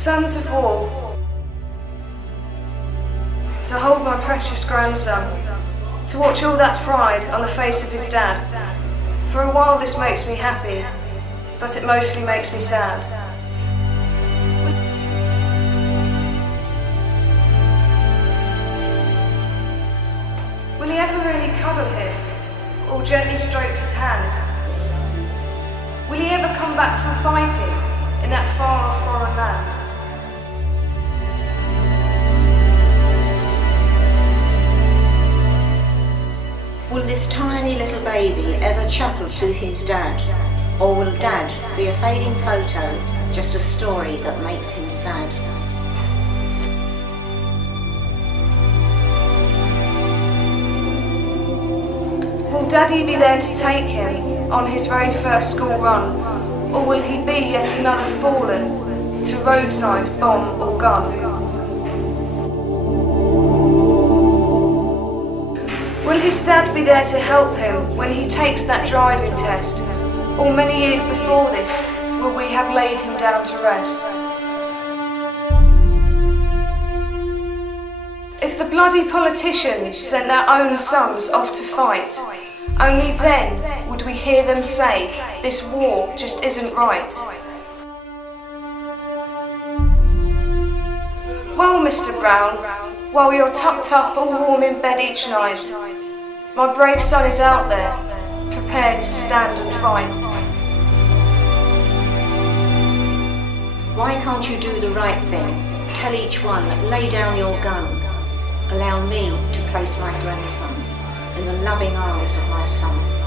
Sons of war, to hold my precious grandson, to watch all that pride on the face of his dad. For a while this makes me happy, but it mostly makes me sad. Will he ever really cuddle him, or gently stroke his hand? Will he ever come back from fighting in that far-off foreign land? Will this tiny little baby ever chuckle to his dad? Or will Dad be a fading photo, just a story that makes him sad? Will Daddy be there to take him on his very first school run? Or will he be yet another fallen to roadside bomb or gun? Will his dad be there to help him when he takes that driving test? Or many years before this, will we have laid him down to rest? If the bloody politicians sent their own sons off to fight, only then would we hear them say, this war just isn't right. Well, Mr. Brown, while you're tucked up all warm in bed each night, my brave son is out there, prepared to stand and fight. Why can't you do the right thing? Tell each one, lay down your gun. Allow me to place my grandson in the loving arms of my son.